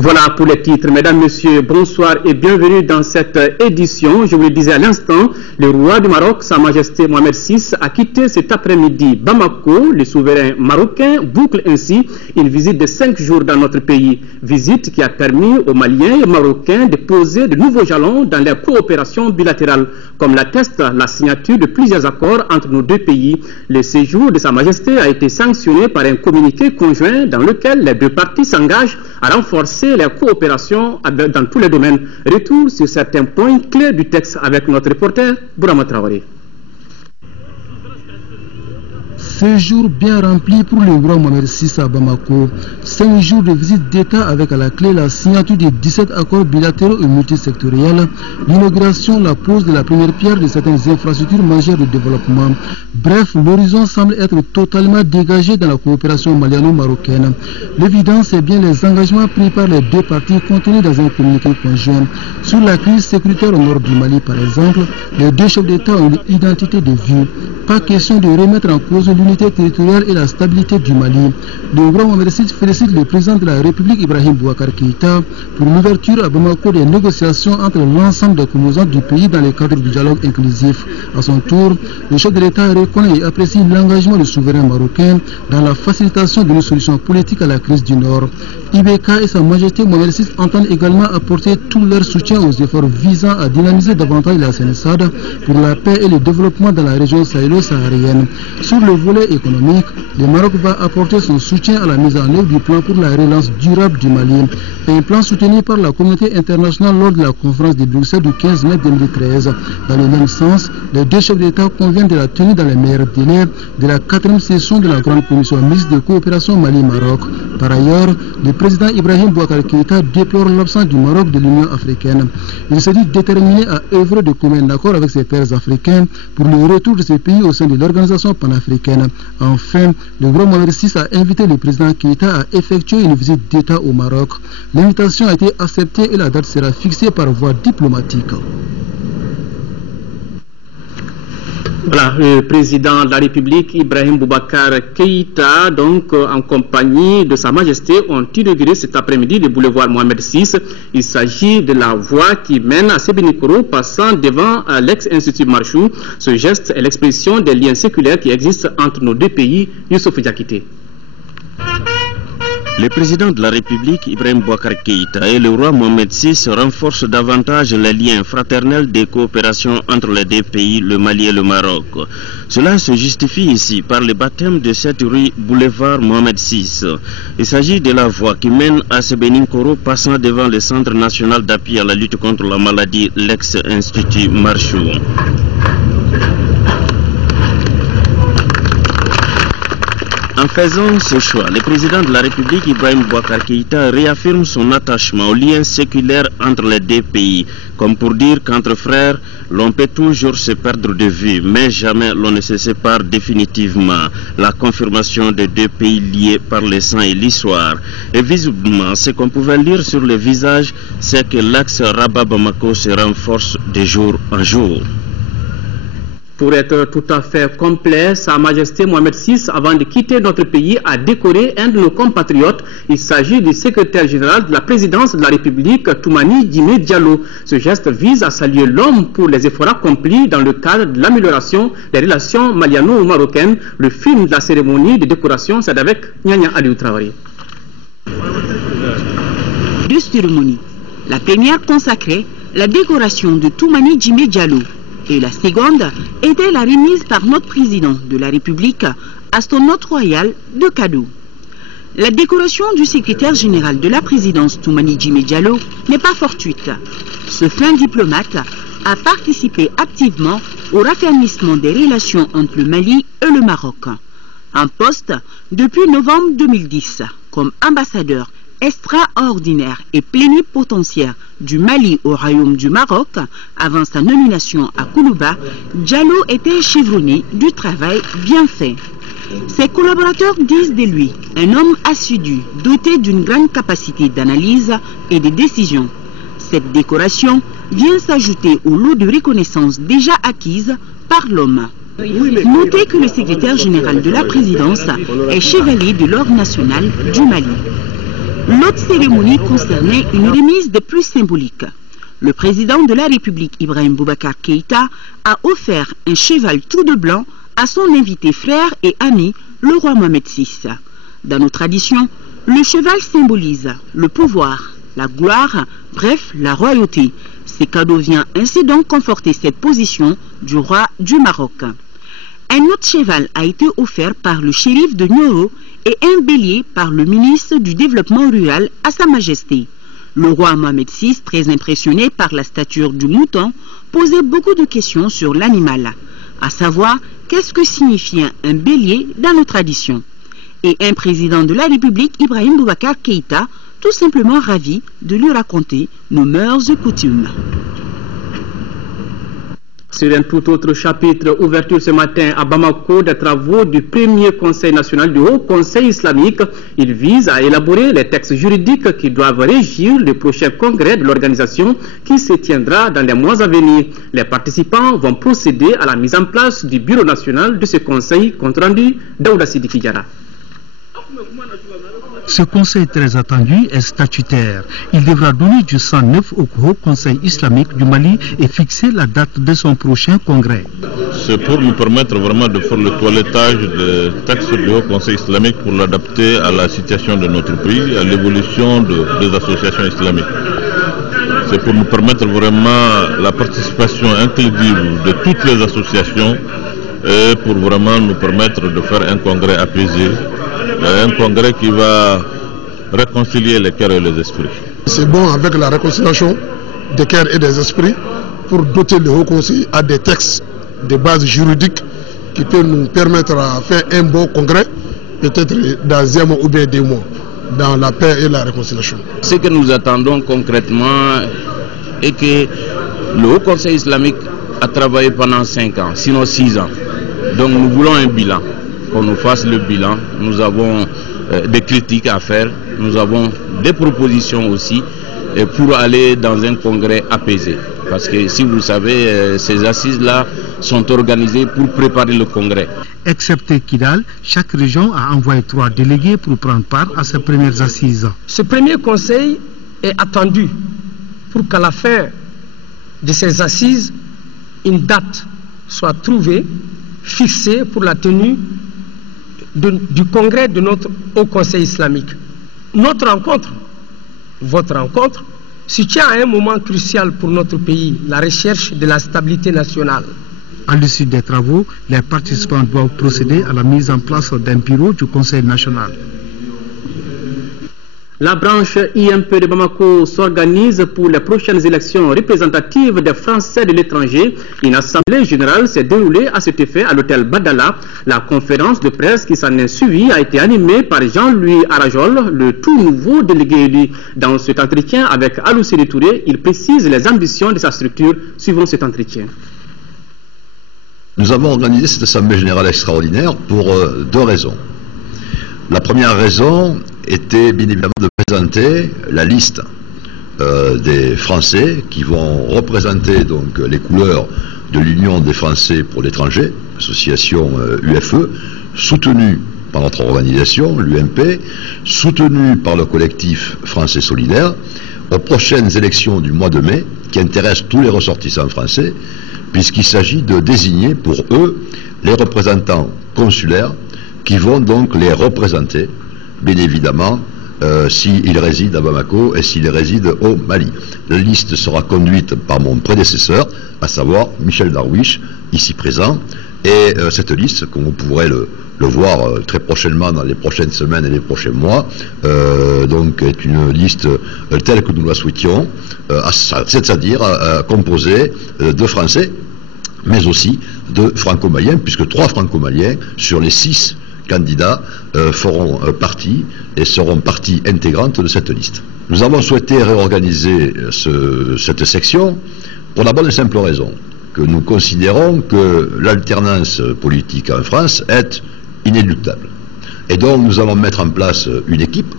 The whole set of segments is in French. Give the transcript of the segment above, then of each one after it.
Voilà pour les titres. Mesdames, Messieurs, bonsoir et bienvenue dans cette édition. Je vous le disais à l'instant, le roi du Maroc, Sa Majesté Mohamed VI, a quitté cet après-midi Bamako. Le souverain marocain boucle ainsi une visite de 5 jours dans notre pays. Visite qui a permis aux Maliens et Marocains de poser de nouveaux jalons dans leur coopération bilatérale, comme l'atteste la signature de plusieurs accords entre nos deux pays. Le séjour de Sa Majesté a été sanctionné par un communiqué conjoint dans lequel les deux parties s'engagent à renforcer la coopération dans tous les domaines. Retour sur certains points clés du texte avec notre reporter Bourama Traoré. Séjour bien rempli pour le roi Mohamed VI à Bamako. 5 jours de visite d'État avec à la clé la signature de 17 accords bilatéraux et multisectoriels, l'inauguration, la pose de la première pierre de certaines infrastructures majeures de développement. Bref, l'horizon semble être totalement dégagé dans la coopération maliano-marocaine. L'évidence est bien les engagements pris par les deux parties contenus dans un communiqué conjoint. Sur la crise sécuritaire au nord du Mali, par exemple, les deux chefs d'État ont une identité de vue. Pas question de remettre en cause l'unité territoriale et la stabilité du Mali. Le roi Mohamed VI félicite le président de la République Ibrahim Boubacar Keïta pour l'ouverture à Bamako des négociations entre l'ensemble des composantes du pays dans le cadre du dialogue inclusif. À son tour, le chef de l'État reconnaît et apprécie l'engagement du souverain marocain dans la facilitation d'une solution politique à la crise du Nord. IBK et Sa Majesté Mohamed VI entendent également apporter tout leur soutien aux efforts visant à dynamiser davantage la Sénésade pour la paix et le développement dans la région sahélo-saharienne. Sur le volet économique, le Maroc va apporter son soutien à la mise en œuvre du plan pour la relance durable du Mali, un plan soutenu par la communauté internationale lors de la conférence de Bruxelles du 15 mai 2013. Dans le même sens, les deux chefs d'État conviennent de la tenue dans les meilleurs délais de la 4e session de la Grande Commission mixte de coopération Mali-Maroc. Par ailleurs, le président Ibrahim Boubacar Keïta déplore l'absence du Maroc de l'Union africaine. Il se dit déterminé à œuvrer de commun accord avec ses pairs africains pour le retour de ces pays au sein de l'organisation panafricaine. Enfin, le roi Mohamed VI a invité le président Keïta à effectuer une visite d'État au Maroc. L'invitation a été acceptée et la date sera fixée par voie diplomatique. Voilà, le président de la République, Ibrahim Boubacar Keïta, donc en compagnie de Sa Majesté, ont inauguré cet après-midi le boulevard Mohamed VI. Il s'agit de la voie qui mène à Sébinikoro, passant devant l'ex-institut Marchou. Ce geste est l'expression des liens séculaires qui existent entre nos deux pays. Youssouf Diakité. Le président de la République, Ibrahim Boubacar Keïta, et le roi Mohamed VI renforcent davantage les liens fraternels de coopération entre les deux pays, le Mali et le Maroc. Cela se justifie ici par le baptême de cette rue boulevard Mohamed VI. Il s'agit de la voie qui mène à Sébinikoro, passant devant le Centre national d'appui à la lutte contre la maladie, l'ex-institut Marchou. En faisant ce choix, le président de la République, Ibrahim Boubacar Keïta, réaffirme son attachement aux liens séculaires entre les deux pays, comme pour dire qu'entre frères, l'on peut toujours se perdre de vue, mais jamais l'on ne se sépare définitivement. La confirmation des deux pays liés par le sang et l'histoire. Et visiblement, ce qu'on pouvait lire sur le visage, c'est que l'axe Rabat-Bamako se renforce de jour en jour. Pour être tout à fait complet, Sa Majesté Mohamed VI, avant de quitter notre pays, a décoré un de nos compatriotes. Il s'agit du secrétaire général de la présidence de la République, Toumani Djimé Diallo. Ce geste vise à saluer l'homme pour les efforts accomplis dans le cadre de l'amélioration des relations maliano-marocaines. Le film de la cérémonie de décoration, c'est avec Nyanya Aliou Traoré. Deux cérémonies. La première consacrée, la décoration de Toumani Djimé Diallo. Et la seconde était la remise par notre président de la République à son hôte royal de cadeaux. La décoration du secrétaire général de la présidence Toumani Djimé Diallo n'est pas fortuite. Ce fin diplomate a participé activement au raffermissement des relations entre le Mali et le Maroc. En poste depuis novembre 2010 comme ambassadeur extraordinaire et plénipotentiaire du Mali au Royaume du Maroc, avant sa nomination à Koulouba, Diallo était chevronné du travail bien fait. Ses collaborateurs disent de lui un homme assidu, doté d'une grande capacité d'analyse et de décision. Cette décoration vient s'ajouter au lot de reconnaissance déjà acquise par l'homme. Notez que le secrétaire général de la présidence est chevalier de l'ordre national du Mali. L'autre cérémonie concernait une remise des plus symboliques. Le président de la République, Ibrahim Boubacar Keïta, a offert un cheval tout de blanc à son invité frère et ami, le roi Mohamed VI. Dans nos traditions, le cheval symbolise le pouvoir, la gloire, bref, la royauté. Ces cadeaux viennent ainsi donc conforter cette position du roi du Maroc. Un autre cheval a été offert par le shérif de Nioro et un bélier par le ministre du Développement rural à Sa Majesté. Le roi Mohamed VI, très impressionné par la stature du mouton, posait beaucoup de questions sur l'animal, à savoir qu'est-ce que signifiait un bélier dans nos traditions. Et un président de la République, Ibrahim Boubacar Keïta, tout simplement ravi de lui raconter nos mœurs et coutumes. Sur un tout autre chapitre, ouverture ce matin à Bamako des travaux du premier Conseil national du Haut Conseil islamique. Il vise à élaborer les textes juridiques qui doivent régir le prochain congrès de l'organisation qui se tiendra dans les mois à venir. Les participants vont procéder à la mise en place du bureau national de ce conseil, compte rendu d'Aouda Sidiki Diarra. Ce conseil très attendu est statutaire. Il devra donner du sang neuf au Haut Conseil islamique du Mali et fixer la date de son prochain congrès. C'est pour nous permettre vraiment de faire le toilettage des textes du Haut Conseil islamique pour l'adapter à la situation de notre pays, à l'évolution des associations islamiques. C'est pour nous permettre vraiment la participation inclusive de toutes les associations et pour vraiment nous permettre de faire un congrès apaisé. Un congrès qui va réconcilier les cœurs et les esprits. C'est bon avec la réconciliation des cœurs et des esprits pour doter le Haut Conseil à des textes de base juridique qui peuvent nous permettre à faire un bon congrès, peut-être dans un mois ou bien 2 mois, dans la paix et la réconciliation. Ce que nous attendons concrètement est que le Haut Conseil islamique a travaillé pendant 5 ans, sinon 6 ans. Donc nous voulons un bilan. Qu'on nous fasse le bilan, nous avons des critiques à faire, nous avons des propositions aussi pour aller dans un congrès apaisé. Parce que si vous savez, ces assises-là sont organisées pour préparer le congrès. Excepté Kidal, chaque région a envoyé 3 délégués pour prendre part à ces premières assises. Ce premier conseil est attendu pour qu'à la fin de ces assises, une date soit trouvée, fixée pour la tenue du congrès de notre Haut Conseil islamique. Notre rencontre, votre rencontre, se tient à un moment crucial pour notre pays, la recherche de la stabilité nationale. À l'issue des travaux, les participants doivent procéder à la mise en place d'un bureau du Conseil national. La branche IMP de Bamako s'organise pour les prochaines élections représentatives des Français de l'étranger. Une assemblée générale s'est déroulée à cet effet à l'hôtel Badala. La conférence de presse qui s'en est suivie a été animée par Jean-Louis Arajol, le tout nouveau délégué élu. Dans cet entretien avec Aloussé Touré, il précise les ambitions de sa structure suivant cet entretien. Nous avons organisé cette assemblée générale extraordinaire pour 2 raisons. La première raison était bien évidemment de présenter la liste des Français qui vont représenter donc les couleurs de l'Union des Français pour l'étranger, association UFE, soutenue par notre organisation, l'UMP, soutenue par le collectif Français Solidaire, aux prochaines élections du mois de mai, qui intéressent tous les ressortissants français, puisqu'il s'agit de désigner pour eux les représentants consulaires qui vont donc les représenter, bien évidemment, s'ils résident à Bamako et s'ils résident au Mali. La liste sera conduite par mon prédécesseur, à savoir Michel Darwish, ici présent, et cette liste, comme vous pourrez le voir très prochainement dans les prochaines semaines et les prochains mois, donc est une liste telle que nous la souhaitions, c'est-à-dire composée de Français, mais aussi de Franco-Maliens, puisque 3 Franco-Maliens sur les 6 candidats feront partie et seront partie intégrante de cette liste. Nous avons souhaité réorganiser cette section pour la bonne et simple raison que nous considérons que l'alternance politique en France est inéluctable. Et donc nous allons mettre en place une équipe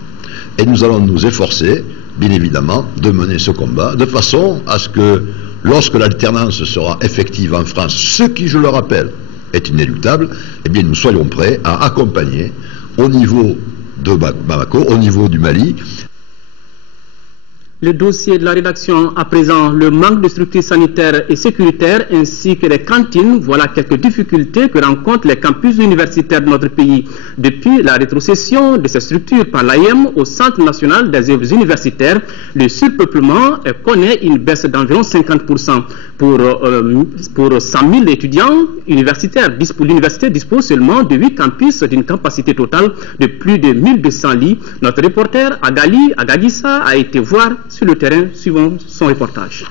et nous allons nous efforcer, bien évidemment, de mener ce combat de façon à ce que lorsque l'alternance sera effective en France, ce qui, je le rappelle, est inéluctable, eh bien nous soyons prêts à accompagner au niveau de Bamako, au niveau du Mali, Le dossier de la rédaction à présent, le manque de structures sanitaires et sécuritaires ainsi que les cantines, voilà quelques difficultés que rencontrent les campus universitaires de notre pays. Depuis la rétrocession de ces structures par l'AEM au Centre national des œuvres universitaires, le surpeuplement connaît une baisse d'environ 50%. Pour 100 000 étudiants universitaires, l'université dispose seulement de 8 campus d'une capacité totale de plus de 1200 lits. Notre reporter Agali Agadissa a été voir sur le terrain, suivant son reportage.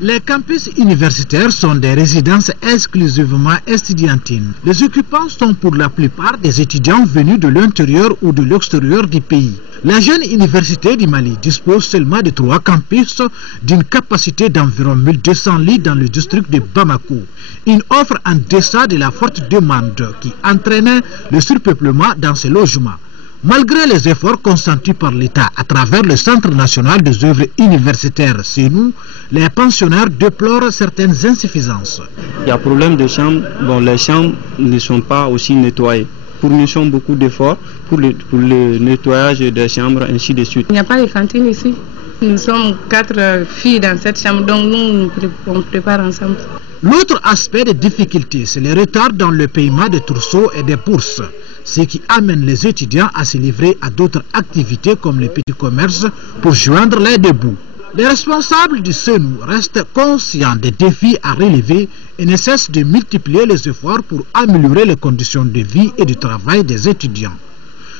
Les campus universitaires sont des résidences exclusivement estudiantines. Les occupants sont pour la plupart des étudiants venus de l'intérieur ou de l'extérieur du pays. La jeune université du Mali dispose seulement de 3 campus d'une capacité d'environ 1200 lits dans le district de Bamako. Une offre en deçà de la forte demande qui entraînait le surpeuplement dans ces logements. Malgré les efforts consentis par l'État à travers le Centre national des œuvres universitaires CNU, les pensionnaires déplorent certaines insuffisances. Il y a problème de chambres. Bon, les chambres ne sont pas aussi nettoyées. Pour nous, sommes beaucoup d'efforts pour le nettoyage des chambres, ainsi de suite. Il n'y a pas de cantine ici. Nous sommes 4 filles dans cette chambre, donc nous, on prépare ensemble. L'autre aspect de difficulté, c'est le retard dans le paiement des trousseaux et des bourses, ce qui amène les étudiants à se livrer à d'autres activités comme les petits commerces pour joindre les deux bouts. Les responsables du CNU restent conscients des défis à relever et ne cessent de multiplier les efforts pour améliorer les conditions de vie et de travail des étudiants.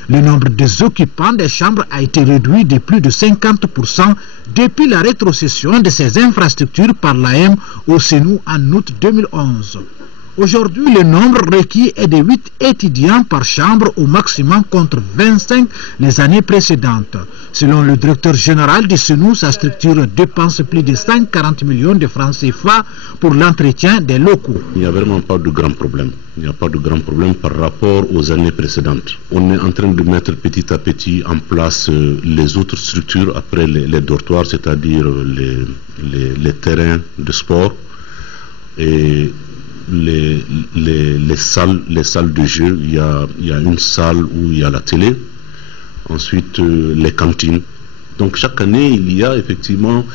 Le nombre des occupants des chambres a été réduit de plus de 50% depuis la rétrocession de ces infrastructures par l'AEM au CNU en août 2011. Aujourd'hui, le nombre requis est de 8 étudiants par chambre au maximum contre 25 les années précédentes. Selon le directeur général du CNU, sa structure dépense plus de 140 millions de francs CFA pour l'entretien des locaux. Il n'y a vraiment pas de grand problème. Il n'y a pas de grand problème par rapport aux années précédentes. On est en train de mettre petit à petit en place les autres structures après les dortoirs, c'est-à-dire les terrains de sport et les salles de jeu. Il y a une salle où il y a la télé, ensuite les cantines. Donc chaque année il y a effectivement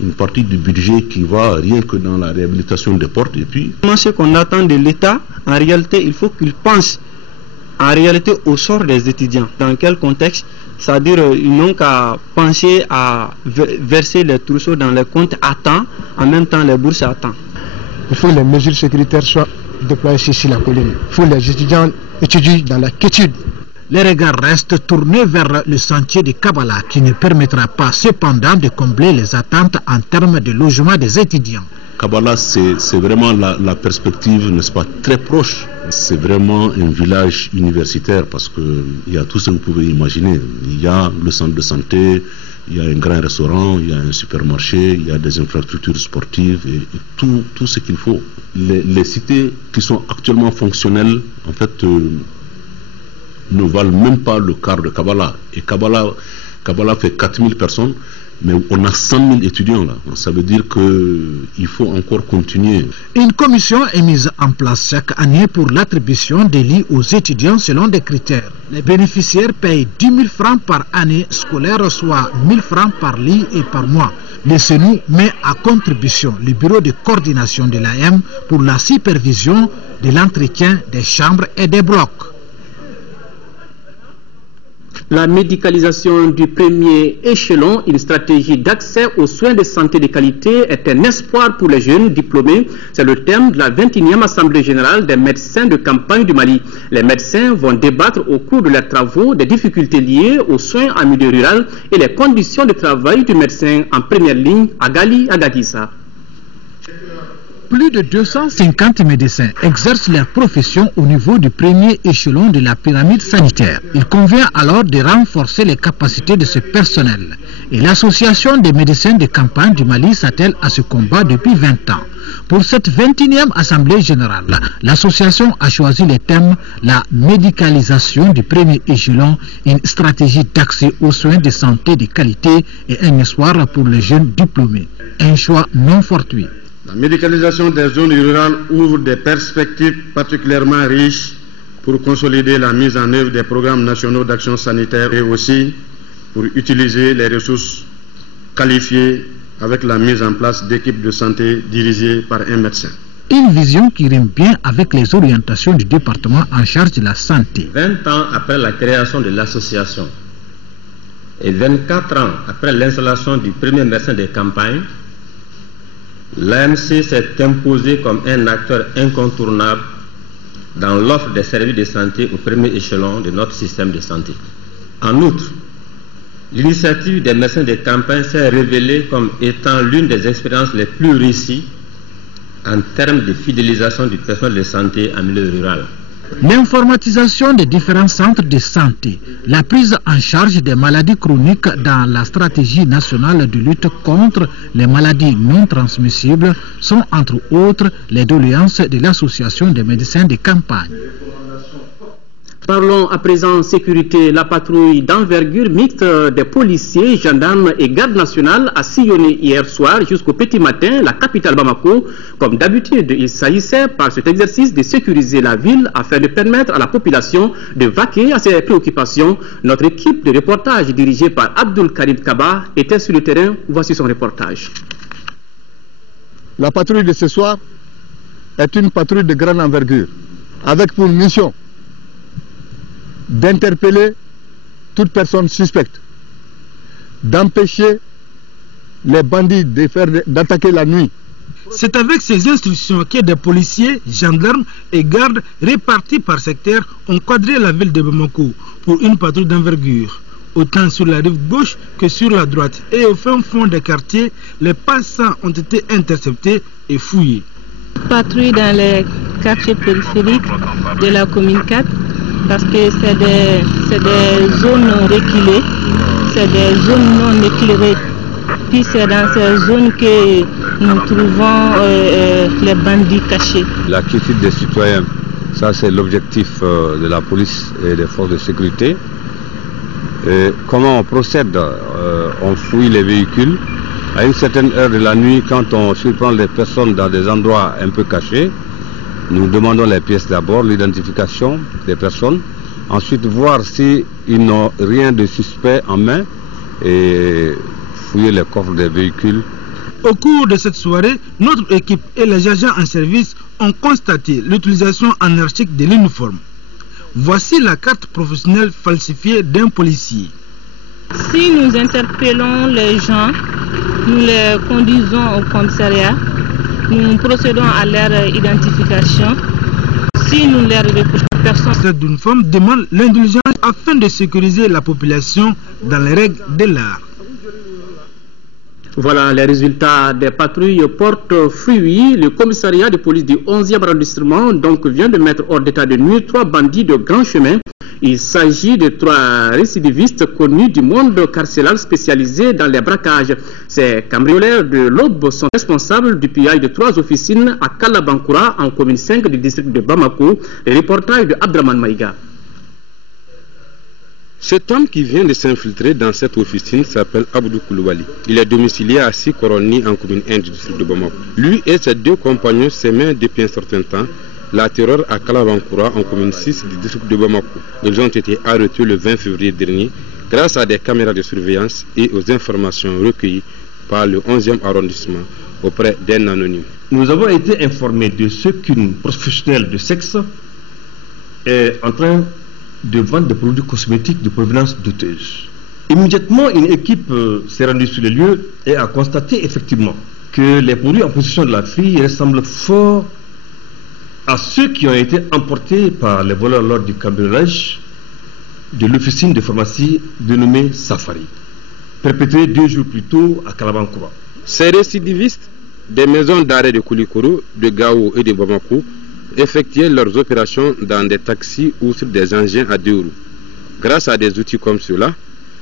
une partie du budget qui va rien que dans la réhabilitation des portes. Et puis ce qu'on attend de l'État, en réalité il faut qu'il pense en réalité au sort des étudiants. Dans quel contexte? C'est-à-dire ils n'ont qu'à penser à verser les trousseaux dans les comptes à temps, en même temps les bourses à temps. Il faut que les mesures sécuritaires soient déployées sur la colline. Il faut que les étudiants étudient dans la quiétude. Les regards restent tournés vers le sentier de Kabala qui ne permettra pas cependant de combler les attentes en termes de logement des étudiants. Kabala, c'est vraiment la perspective, n'est-ce pas, très proche. C'est vraiment un village universitaire parce qu'il y a tout ce que vous pouvez imaginer. Il y a le centre de santé, il y a un grand restaurant, il y a un supermarché, il y a des infrastructures sportives et tout ce qu'il faut. Les cités qui sont actuellement fonctionnelles, en fait, ne valent même pas le quart de Kabala. Et Kabala fait 4000 personnes, mais on a 100 000 étudiants là. Ça veut dire qu'il faut encore continuer. Une commission est mise en place chaque année pour l'attribution des lits aux étudiants selon des critères. Les bénéficiaires payent 10 000 francs par année scolaire, soit 1 000 francs par lit et par mois. Le CNU met à contribution le bureau de coordination de l'AM pour la supervision de l'entretien des chambres et des blocs. La médicalisation du premier échelon, une stratégie d'accès aux soins de santé de qualité, est un espoir pour les jeunes diplômés. C'est le thème de la 21e Assemblée générale des médecins de campagne du Mali. Les médecins vont débattre au cours de leurs travaux des difficultés liées aux soins en milieu rural et les conditions de travail du médecin en première ligne à Gali Agadissa. Plus de 250 médecins exercent leur profession au niveau du premier échelon de la pyramide sanitaire. Il convient alors de renforcer les capacités de ce personnel. Et l'association des médecins de campagne du Mali s'attelle à ce combat depuis 20 ans. Pour cette 21e Assemblée générale, l'association a choisi le thème « La médicalisation du premier échelon, une stratégie d'accès aux soins de santé de qualité et un espoir pour les jeunes diplômés ». Un choix non fortuit. La médicalisation des zones rurales ouvre des perspectives particulièrement riches pour consolider la mise en œuvre des programmes nationaux d'action sanitaire et aussi pour utiliser les ressources qualifiées avec la mise en place d'équipes de santé dirigées par un médecin. Une vision qui rime bien avec les orientations du département en charge de la santé. 20 ans après la création de l'association et 24 ans après l'installation du premier médecin de campagne, l'AMC s'est imposé comme un acteur incontournable dans l'offre des services de santé au premier échelon de notre système de santé. En outre, l'initiative des médecins de campagne s'est révélée comme étant l'une des expériences les plus réussies en termes de fidélisation du personnel de santé en milieu rural. L'informatisation des différents centres de santé, la prise en charge des maladies chroniques dans la stratégie nationale de lutte contre les maladies non transmissibles sont entre autres les doléances de l'association des médecins de campagne. Parlons à présent sécurité. La patrouille d'envergure mixte des policiers, gendarmes et gardes nationales a sillonné hier soir jusqu'au petit matin la capitale Bamako. Comme d'habitude, il s'agissait par cet exercice de sécuriser la ville afin de permettre à la population de vaquer à ses préoccupations. Notre équipe de reportage dirigée par Abdul Karim Kaba était sur le terrain. Voici son reportage. La patrouille de ce soir est une patrouille de grande envergure avec pour mission d'interpeller toute personne suspecte, d'empêcher les bandits d'attaquer la nuit. C'est avec ces instructions que des policiers, gendarmes et gardes répartis par secteur ont quadrillé la ville de Bamako pour une patrouille d'envergure. Autant sur la rive gauche que sur la droite et au fin fond des quartiers, les passants ont été interceptés et fouillés. Patrouille dans les quartiers périphériques de la commune 4 parce que c'est des zones reculées, c'est des zones non éclairées. Puis c'est dans ces zones que nous trouvons les bandits cachés. La quiétude des citoyens, ça c'est l'objectif de la police et des forces de sécurité. Et comment on procède? On fouille les véhicules. À une certaine heure de la nuit, quand on surprend les personnes dans des endroits un peu cachés, nous demandons les pièces d'abord, l'identification des personnes, ensuite voir s'ils n'ont rien de suspect en main et fouiller les coffres des véhicules. Au cours de cette soirée, notre équipe et les agents en service ont constaté l'utilisation anarchique de l'uniforme. Voici la carte professionnelle falsifiée d'un policier. Si nous interpellons les gens, nous les conduisons au commissariat, nous procédons à leur identification. Si nous les reprochons personne. Cette uniforme demande l'indulgence afin de sécuriser la population dans les règles de l'art. Voilà les résultats des patrouilles portent fruit. Le commissariat de police du 11e arrondissement vient de mettre hors d'état de nuire 3 bandits de grand chemin. Il s'agit de 3 récidivistes connus du monde carcéral spécialisé dans les braquages. Ces cambrioleurs de l'aube sont responsables du pillage de 3 officines à Kalabankura en commune 5 du district de Bamako. Le reportage de Abdraman Maïga. Cet homme qui vient de s'infiltrer dans cette officine s'appelle Abdou Koulouali. Il est domicilié à Sikoroni en commune 1 du district de Bamako. Lui et ses 2 compagnons s'aimaient depuis un certain temps la terreur à Kalabankura en commune 6 du district de Bamako. Ils ont été arrêtés le 20 février dernier grâce à des caméras de surveillance et aux informations recueillies par le 11e arrondissement auprès d'un anonyme. Nous avons été informés de ce qu'une professionnelle de sexe est en train de vendre des produits cosmétiques de provenance douteuse. Immédiatement, une équipe s'est rendue sur les lieux et a constaté effectivement que les produits en possession de la fille ressemblent fort à ceux qui ont été emportés par les voleurs lors du cambriolage de l'officine de pharmacie dénommée Safari, perpétrée 2 jours plus tôt à Kalabankura. Ces récidivistes des maisons d'arrêt de Koulikoro, de Gao et de Bamako effectuaient leurs opérations dans des taxis ou sur des engins à 2 roues. Grâce à des outils comme cela,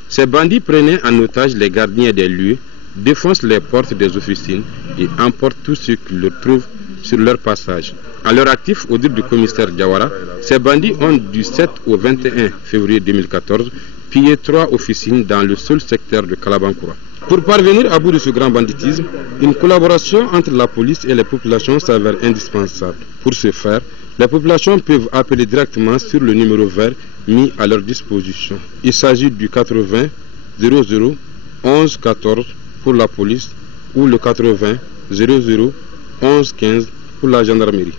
ces bandits prenaient en otage les gardiens des lieux, défoncent les portes des officines et emportent tout ce qu'ils leur trouvent sur leur passage. À leur actif, au dire du commissaire Diawara, ces bandits ont du 7 au 21 février 2014 pillé 3 officines dans le seul secteur de Kalabankura. Pour parvenir à bout de ce grand banditisme, une collaboration entre la police et les populations s'avère indispensable. Pour ce faire, les populations peuvent appeler directement sur le numéro vert mis à leur disposition. Il s'agit du 80 00 11 14 pour la police ou le 80 00 11 15 pour la gendarmerie.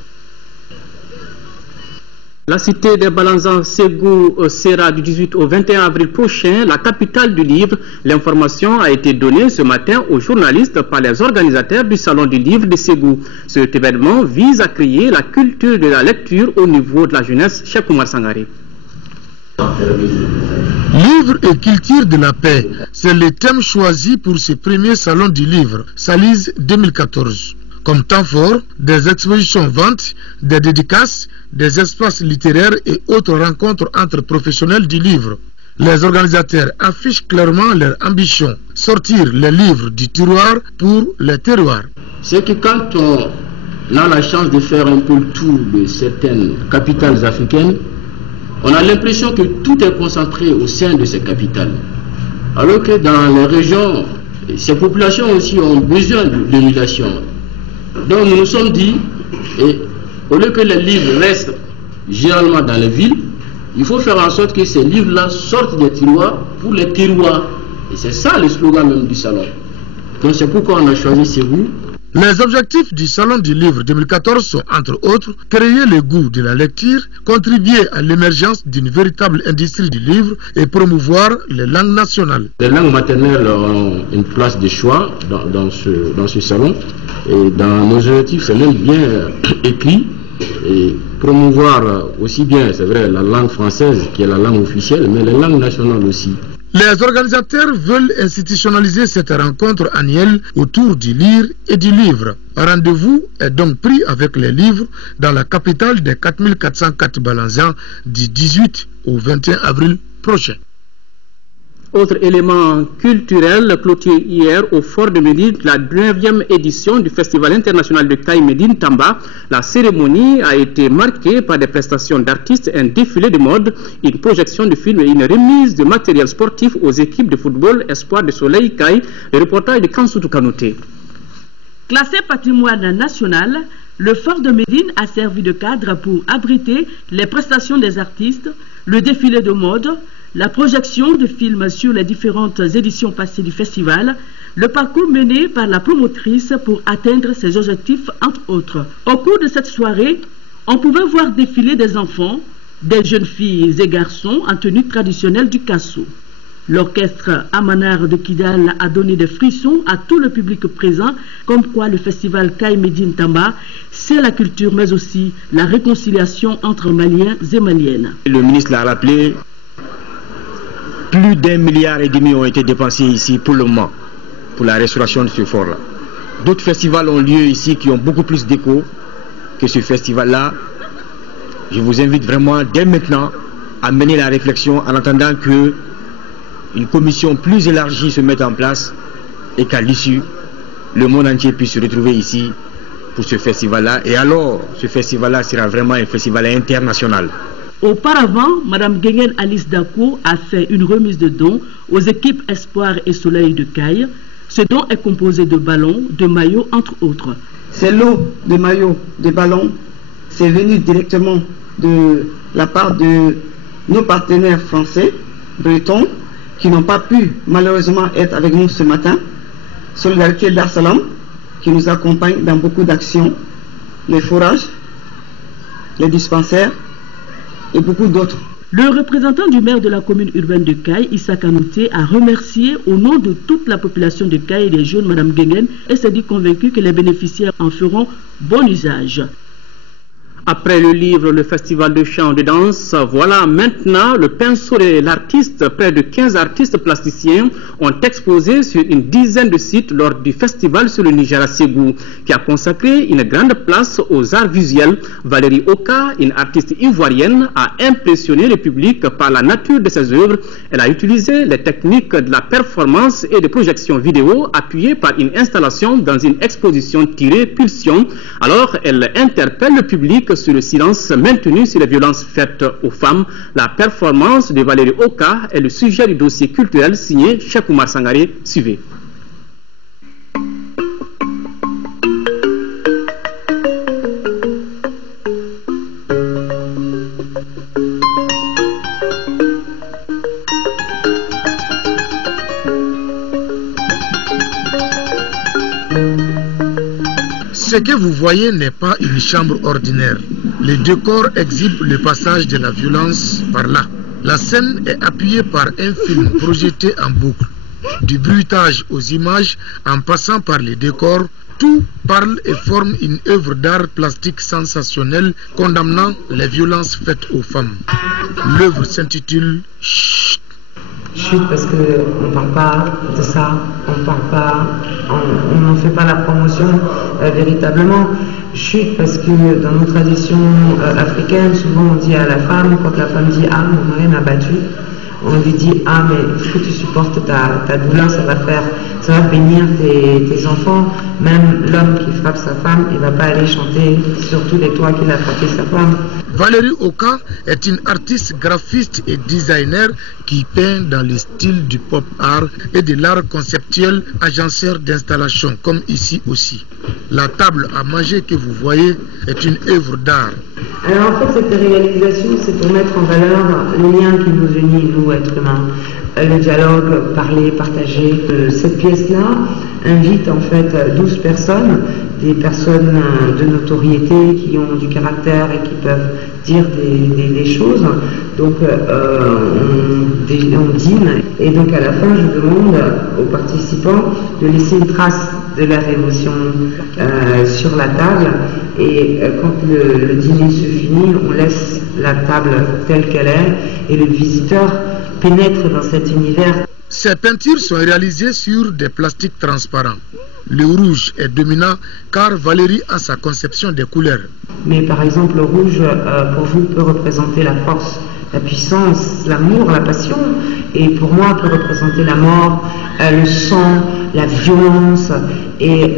La cité des Balanzans Ségou sera du 18 au 21 avril prochain la capitale du livre. L'information a été donnée ce matin aux journalistes par les organisateurs du Salon du livre de Ségou. Cet événement vise à créer la culture de la lecture au niveau de la jeunesse. Cheikh Oumar Sangaré. Livre et culture de la paix, c'est le thème choisi pour ce premier Salon du livre, Salise 2014. Comme temps fort, des expositions ventes, des dédicaces, des espaces littéraires et autres rencontres entre professionnels du livre. Les organisateurs affichent clairement leur ambition, sortir les livres du tiroir pour les terroirs. C'est que quand on a la chance de faire un peu le tour de certaines capitales africaines, on a l'impression que tout est concentré au sein de ces capitales. Alors que dans les régions, ces populations aussi ont besoin d'émulation. Donc nous nous sommes dit, et au lieu que les livres restent généralement dans les villes, il faut faire en sorte que ces livres-là sortent des tiroirs pour les terroirs. Et c'est ça le slogan même du salon. Donc c'est pourquoi on a choisi Ségou. Les objectifs du Salon du Livre 2014 sont, entre autres, créer le goût de la lecture, contribuer à l'émergence d'une véritable industrie du livre et promouvoir les langues nationales. Les langues maternelles ont une place de choix dans ce salon. Et dans nos objectifs, c'est même bien écrit. Et promouvoir aussi bien, c'est vrai, la langue française qui est la langue officielle, mais les langues nationales aussi. Les organisateurs veulent institutionnaliser cette rencontre annuelle autour du lire et du livre. Rendez-vous est donc pris avec les livres dans la capitale des 4404 Balanzans du 18 au 21 avril prochain. Autre élément culturel clôturé hier au Fort de Médine, la 9e édition du Festival international de Caille Médine Tamba. La cérémonie a été marquée par des prestations d'artistes, un défilé de mode, une projection de films et une remise de matériel sportif aux équipes de football Espoir de Soleil Caille. Le reportage de Kansoutou Kanouté. Classé patrimoine national, le Fort de Médine a servi de cadre pour abriter les prestations des artistes, le défilé de mode, la projection de films sur les différentes éditions passées du festival, le parcours mené par la promotrice pour atteindre ses objectifs, entre autres. Au cours de cette soirée, on pouvait voir défiler des enfants, des jeunes filles et garçons en tenue traditionnelle du Kasso. L'orchestre Amanar de Kidal a donné des frissons à tout le public présent, comme quoi le festival Caille Médine Tamba, c'est la culture mais aussi la réconciliation entre Maliens et Maliennes. Le ministre l'a rappelé, plus d'1,5 milliard ont été dépensés ici pour le moment, pour la restauration de ce fort-là. D'autres festivals ont lieu ici qui ont beaucoup plus d'écho que ce festival-là. Je vous invite vraiment dès maintenant à mener la réflexion en attendant que une commission plus élargie se mette en place et qu'à l'issue, le monde entier puisse se retrouver ici pour ce festival-là. Et alors, ce festival-là sera vraiment un festival international. Auparavant, Mme Guenguen Alice Dako a fait une remise de dons aux équipes Espoir et Soleil de Caille. Ce don est composé de ballons, de maillots, entre autres. C'est lot de maillots, de ballons. C'est venu directement de la part de nos partenaires français, bretons, qui n'ont pas pu malheureusement être avec nous ce matin. Solidarité Dar-Salam, qui nous accompagne dans beaucoup d'actions, les forages, les dispensaires, et beaucoup d'autres. Le représentant du maire de la commune urbaine de Caille, Issa Kanouté, a remercié au nom de toute la population de Caille et des jeunes Mme Guenguen et s'est dit convaincu que les bénéficiaires en feront bon usage. Après le livre, le festival de chant de danse, voilà maintenant le pinceau de l'artiste. Près de 15 artistes plasticiens ont exposé sur une dizaine de sites lors du festival sur le Niger à Ségou, qui a consacré une grande place aux arts visuels. Valérie Oka, une artiste ivoirienne, a impressionné le public par la nature de ses œuvres. Elle a utilisé les techniques de la performance et de projection vidéo appuyées par une installation dans une exposition tirée Pulsion. Alors, elle interpelle le public sur le silence maintenu sur les violences faites aux femmes. La performance de Valérie Oka est le sujet du dossier culturel signé Cheikh Oumar Sangaré. Suivez. Ce que vous voyez n'est pas une chambre ordinaire. Le décor exhibe le passage de la violence par là. La scène est appuyée par un film projeté en boucle. Du bruitage aux images, en passant par les décors, tout parle et forme une œuvre d'art plastique sensationnelle condamnant les violences faites aux femmes. L'œuvre s'intitule Chut. Chut parce qu'on ne parle pas de ça, on n'en fait pas la promotion véritablement. Chut parce que dans nos traditions africaines, souvent on dit à la femme, quand la femme dit « Ah, mon mari m'a battu », on lui dit « Ah, mais il faut que tu supportes ta douleur, ça va bénir tes enfants. » Même l'homme qui frappe sa femme, il ne va pas aller chanter sur tous les toits qu'il a frappé sa femme. Valérie Oka est une artiste graphiste et designer qui peint dans le style du pop art et de l'art conceptuel agenceur d'installation, comme ici aussi. La table à manger que vous voyez est une œuvre d'art. Alors en fait, cette réalisation, c'est pour mettre en valeur le lien qui nous unit, nous, êtres humains. Le dialogue, parler, partager. Cette pièce-là invite en fait 12 personnes, des personnes de notoriété qui ont du caractère et qui peuvent dire des choses. Donc on dîne et donc à la fin je demande aux participants de laisser une trace de leur émotion sur la table et quand le dîner se finit, on laisse la table telle qu'elle est et le visiteur pénètre dans cet univers. Ces peintures sont réalisées sur des plastiques transparents. Le rouge est dominant car Valérie a sa conception des couleurs. Mais par exemple, le rouge, pour vous, peut représenter la force, la puissance, l'amour, la passion. Et pour moi, peut représenter la mort, le sang, la violence. Et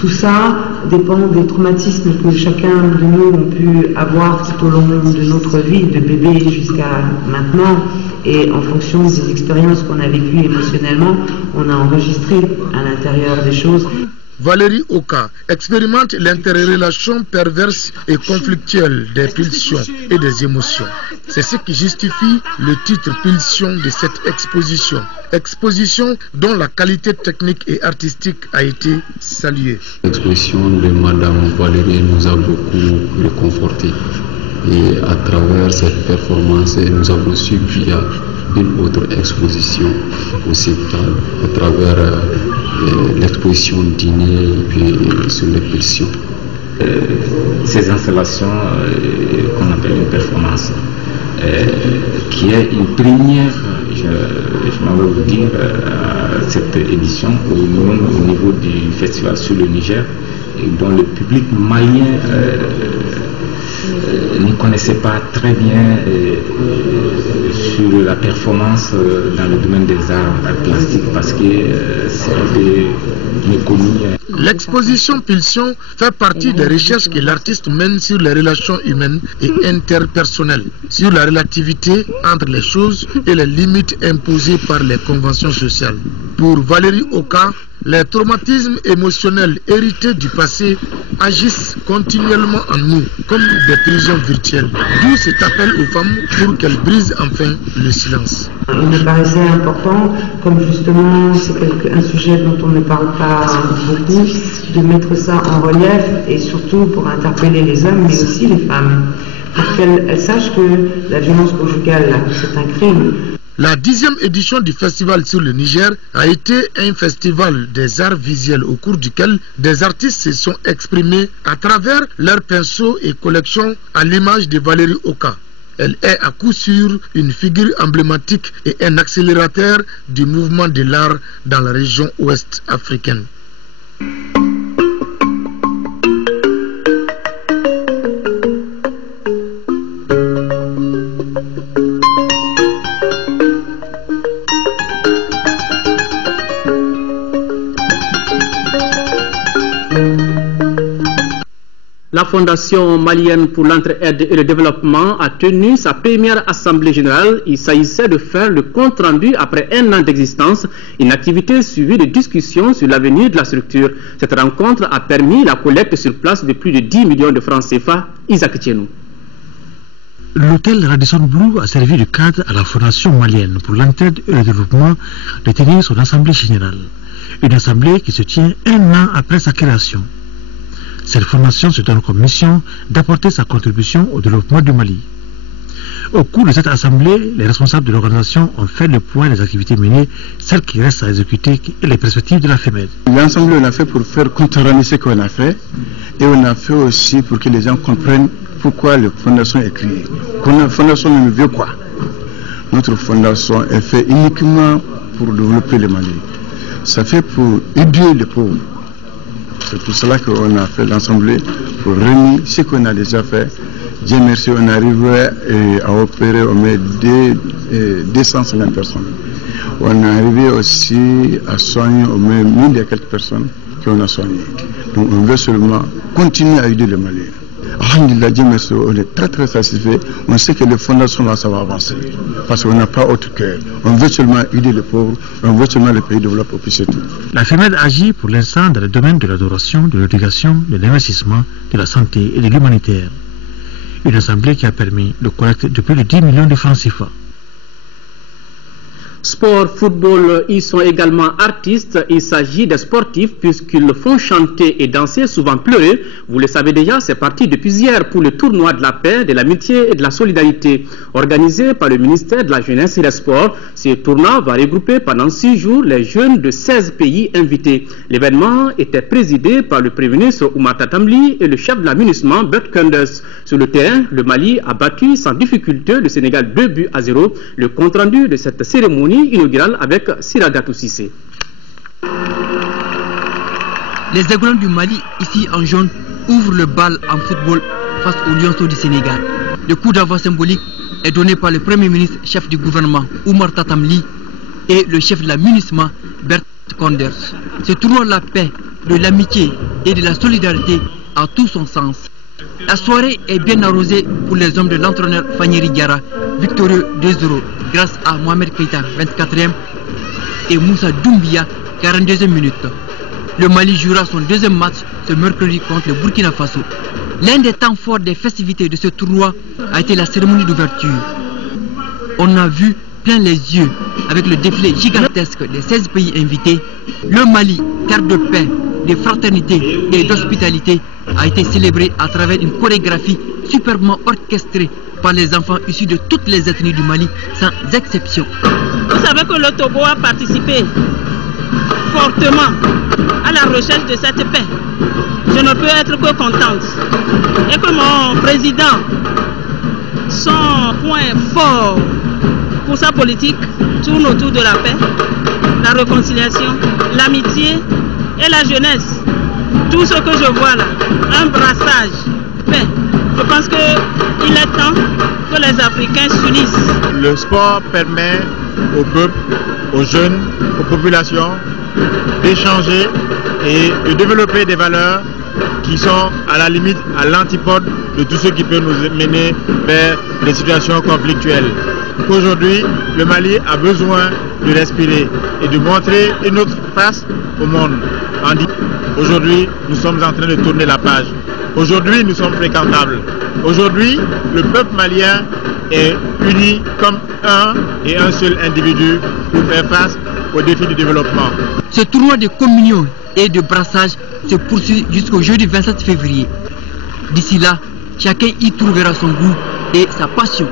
tout ça dépend des traumatismes que chacun de nous a pu avoir tout au long de notre vie, de bébé jusqu'à maintenant. Et en fonction des expériences qu'on a vécues émotionnellement, on a enregistré à l'intérieur des choses. Valérie Oka expérimente l'interrelation perverse et conflictuelle des pulsions et des émotions. C'est ce qui justifie le titre Pulsion de cette exposition. Exposition dont la qualité technique et artistique a été saluée. L'exposition de Madame Valérie nous a beaucoup réconfortés. Et à travers cette performance, nous avons su qu'il y a une autre exposition aussi à travers l'exposition dîner et puis sur les pulsions. Ces installations qu'on appelle une performance, qui est une première, je m'en vais vous dire, cette édition au niveau du festival sur le Niger, et dont le public malien ne connaissait pas très bien sur la performance dans le domaine des arts plastiques parce que c'était méconnu. L'exposition Pulsion fait partie des recherches que l'artiste mène sur les relations humaines et interpersonnelles, sur la relativité entre les choses et les limites imposées par les conventions sociales. Pour Valérie Oka, les traumatismes émotionnels hérités du passé agissent continuellement en nous comme des prisons virtuelles. D'où cet appel aux femmes pour qu'elles brisent enfin le silence. Il me paraissait important, comme justement c'est un sujet dont on ne parle pas beaucoup, de mettre ça en relief et surtout pour interpeller les hommes mais aussi les femmes, pour qu'elles sachent que la violence conjugale, c'est un crime. La 10e édition du festival sur le Niger a été un festival des arts visuels au cours duquel des artistes se sont exprimés à travers leurs pinceaux et collections à l'image de Valérie Oka. Elle est à coup sûr une figure emblématique et un accélérateur du mouvement de l'art dans la région ouest africaine. La Fondation malienne pour l'entraide et le développement a tenu sa première assemblée générale. Il s'agissait de faire le compte-rendu après un an d'existence, une activité suivie de discussions sur l'avenir de la structure. Cette rencontre a permis la collecte sur place de plus de 10 millions de francs CFA. Isaac Tchenou. L'hôtel Radisson Blu a servi de cadre à la Fondation malienne pour l'entraide et le développement de tenir son assemblée générale. Une assemblée qui se tient un an après sa création. Cette fondation se donne comme mission d'apporter sa contribution au développement du Mali. Au cours de cette assemblée, les responsables de l'organisation ont fait le point des activités menées, celles qui restent à exécuter et les perspectives de la FEMED. L'assemblée, on a fait pour faire contrôler ce qu'on a fait et on a fait aussi pour que les gens comprennent pourquoi la fondation est créée. La fondation ne veut quoi? Notre fondation est faite uniquement pour développer le Mali. Ça fait pour aider les pauvres. C'est pour cela qu'on a fait l'assemblée pour réunir ce qu'on a déjà fait. Dieu merci, on arrivait à opérer au moins 250 personnes. On est arrivé aussi à soigner au moins 1000 et quelques personnes qu'on a soignées. Donc on veut seulement continuer à aider le Mali. Alhamdulillah, Dieu merci, on est très très satisfait. On sait que les fondations là, ça va avancer. Parce qu'on n'a pas autre cœur. On veut seulement aider les pauvres, on veut seulement le pays développer, puis c'est tout. La FEMED agit pour l'instant dans le domaine de l'adoration, de l'éducation, de l'investissement, de la santé et de l'humanitaire. Une assemblée qui a permis de collecter de plus de 10 millions de francs CFA. Sport, football, ils sont également artistes. Il s'agit des sportifs puisqu'ils font chanter et danser, souvent pleurer. Vous le savez déjà, c'est parti depuis hier pour le tournoi de la paix, de l'amitié et de la solidarité. Organisé par le ministère de la Jeunesse et des Sports, ce tournoi va regrouper pendant 6 jours les jeunes de 16 pays invités. L'événement était présidé par le Premier ministre Oumata Tambli et le chef de l'aménagement Bert Koenders. Sur le terrain, le Mali a battu sans difficulté le Sénégal 2-0. Le compte-rendu de cette cérémonie inaugurale avec Siragatou Sissé. Les Aiglons du Mali, ici en jaune, ouvrent le bal en football face aux Lionceaux du Sénégal. Le coup d'envoi symbolique est donné par le Premier ministre, chef du gouvernement Oumata Tambli et le chef de l'aménagement Bert Koenders. Ce tournoi de la paix, de l'amitié et de la solidarité a tout son sens. La soirée est bien arrosée pour les hommes de l'entraîneur Fanyeri Diarra, victorieux 2-0 grâce à Mohamed Keïta, 24e, et Moussa Doumbia, 42e minute. Le Mali jouera son deuxième match ce mercredi contre le Burkina Faso. L'un des temps forts des festivités de ce tournoi a été la cérémonie d'ouverture. On a vu plein les yeux avec le défilé gigantesque des 16 pays invités. Le Mali, terre de paix, de fraternité et d'hospitalité, a été célébré à travers une chorégraphie superbement orchestrée par les enfants issus de toutes les ethnies du Mali, sans exception. Vous savez que le Togo a participé fortement à la recherche de cette paix. Je ne peux être que contente. Et que mon président, son point fort pour sa politique tourne autour de la paix, la réconciliation, l'amitié et la jeunesse. Tout ce que je vois là, un brassage, paix. Je pense qu'il est temps que les Africains s'unissent. Le sport permet au peuple, aux jeunes, aux populations d'échanger et de développer des valeurs qui sont à la limite, à l'antipode de tout ce qui peut nous mener vers des situations conflictuelles. Aujourd'hui, le Mali a besoin de respirer et de montrer une autre face au monde. Aujourd'hui, nous sommes en train de tourner la page. Aujourd'hui, nous sommes fréquentables. Aujourd'hui, le peuple malien est uni comme un et un seul individu pour faire face aux défis du développement. Ce tournoi de communion et de brassage se poursuit jusqu'au jeudi 27 février. D'ici là, chacun y trouvera son goût et sa passion.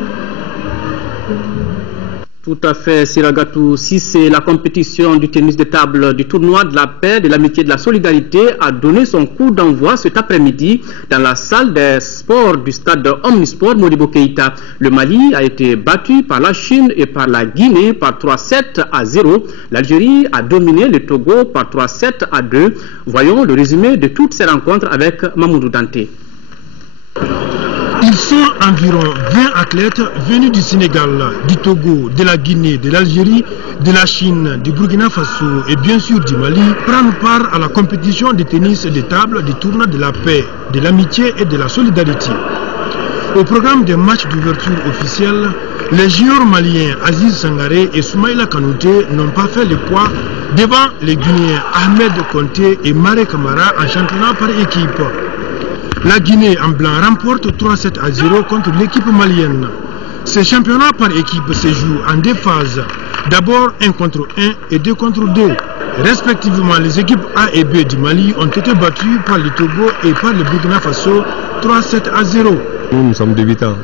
Tout à fait, Siragatou. Si c'est la compétition du tennis de table du tournoi de la paix, de l'amitié et de la solidarité a donné son coup d'envoi cet après-midi dans la salle des sports du stade Omnisport Modibo Keïta. Le Mali a été battu par la Chine et par la Guinée par 3-7-0. L'Algérie a dominé le Togo par 3-7-2. Voyons le résumé de toutes ces rencontres avec Mamoudou Danté. Ils sont environ 20 athlètes venus du Sénégal, du Togo, de la Guinée, de l'Algérie, de la Chine, du Burkina Faso et bien sûr du Mali prendre part à la compétition de tennis de table du tournoi de la paix, de l'amitié et de la solidarité. Au programme des matchs d'ouverture officiels, les joueurs maliens Aziz Sangaré et Soumaïla Kanouté n'ont pas fait le poids devant les Guinéens Ahmed Konté et Maré Kamara en championnat par équipe. La Guinée en blanc remporte 3-7-0 contre l'équipe malienne. Ce championnat par équipe se joue en deux phases. D'abord 1 contre 1 et 2 contre 2. Respectivement, les équipes A et B du Mali ont été battues par le Togo et par le Burkina Faso 3-7-0. Nous sommes débutants.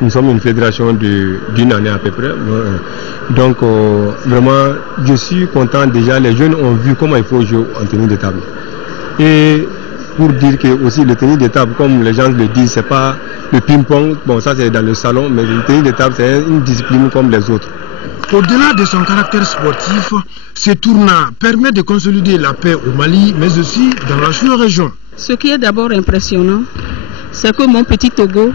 Nous sommes une fédération d'une année à peu près. Donc vraiment, je suis content déjà. Les jeunes ont vu comment il faut jouer en tennis de table. Et pour dire que aussi le tennis de table, comme les gens le disent, c'est pas le ping-pong. Bon, ça c'est dans le salon, mais le tennis de table c'est une discipline comme les autres. Au-delà de son caractère sportif, ce tournoi permet de consolider la paix au Mali, mais aussi dans la sous-région. Ce qui est d'abord impressionnant, c'est que mon petit Togo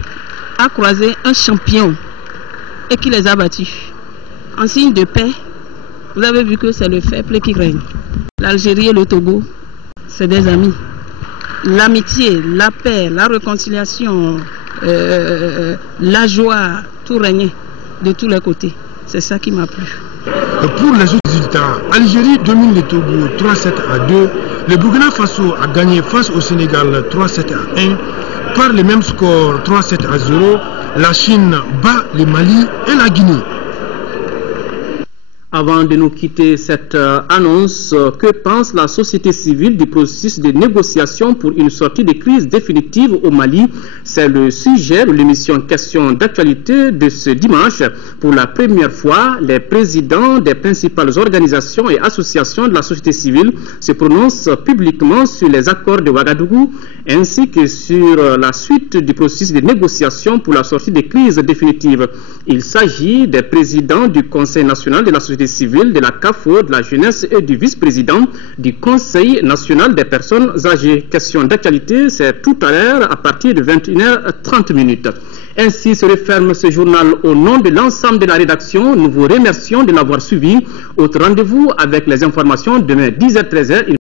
a croisé un champion et qui les a battus. En signe de paix, vous avez vu que c'est le fair play qui règne. L'Algérie et le Togo, c'est des amis. L'amitié, la paix, la réconciliation, la joie, tout régnait de tous les côtés. C'est ça qui m'a plu. Pour les autres résultats, Algérie domine le Togo 3-7-2. Le Burkina Faso a gagné face au Sénégal 3-7-1. Par le même score 3-7-0, la Chine bat le Mali et la Guinée. Avant de nous quitter cette annonce, que pense la société civile du processus de négociation pour une sortie de crise définitive au Mali? C'est le sujet de l'émission Question d'actualité de ce dimanche. Pour la première fois, les présidents des principales organisations et associations de la société civile se prononcent publiquement sur les accords de Ouagadougou ainsi que sur la suite du processus de négociation pour la sortie de crise définitive. Il s'agit des présidents du Conseil national de la société civile, de la CAFO, de la jeunesse et du vice-président du Conseil national des personnes âgées. Question d'actualité, c'est tout à l'heure à partir de 21h30. Ainsi se referme ce journal au nom de l'ensemble de la rédaction. Nous vous remercions de l'avoir suivi. Autre rendez-vous avec les informations demain 10h-13h.